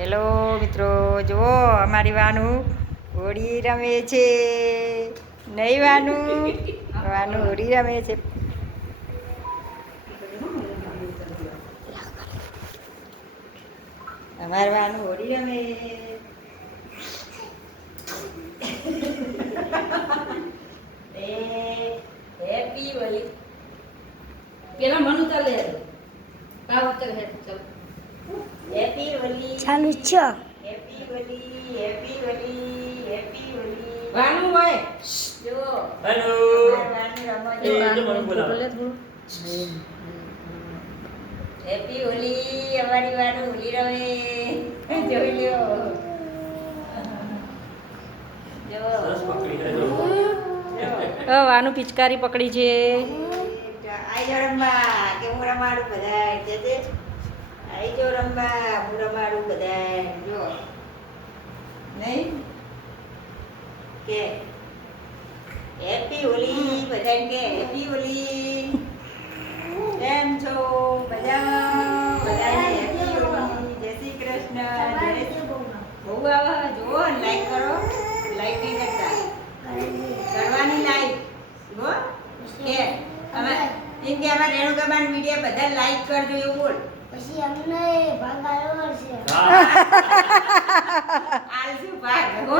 Hello મિત્રો, જુઓ અમારી વાનું હોળી રમે છે. નહીં વાનું હોળી રમે છે. અમારી વાનું હોળી રમે. હેપી હોળી. પેલા મનુ ચાલે પાવ ઉતર હે ચલ હેપી હોળી. ચાલુ છે. Happy Holi. Happy Holi. Happy Holi. વાનું હોય જો હેલો. બોલે થોડું હેપી હોળી. અમારી વાનું હોળી રમે. જોઈ લ્યો. સરસ પકડી લેજો. વાનું પિચકારી પકડી છે. આઈ જો રમવા કે હું રમાડું બધા કે છે. આઈ જો રમવા હું રમાડું બધા જો નહીં કે હેપી હોલી બધાને કે હેપી હોલી. કેમ છો બધા? બધાને હેપી હોલી. જય શ્રી કૃષ્ણ. બહુ આવે જુઓ લાઈક કરો. લાઈક નહીં કરતા કરવાની લાઈક જુઓ કે અમે એમ કે અમારા રેણુકાબાન વિડીયો બધા લાઈક કરજો એવું બોલ. પછી અમને ભાગ આવ્યો છે. આલસુ ભાગ હો.